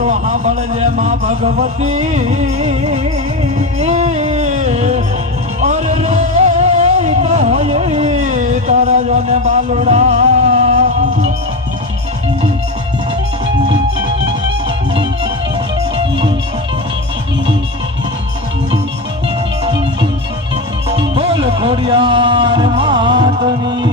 તો હાંભળજે માં ભગવતી. અરે રે તારા જોને બાલુડા. ખોડિયાર માતની.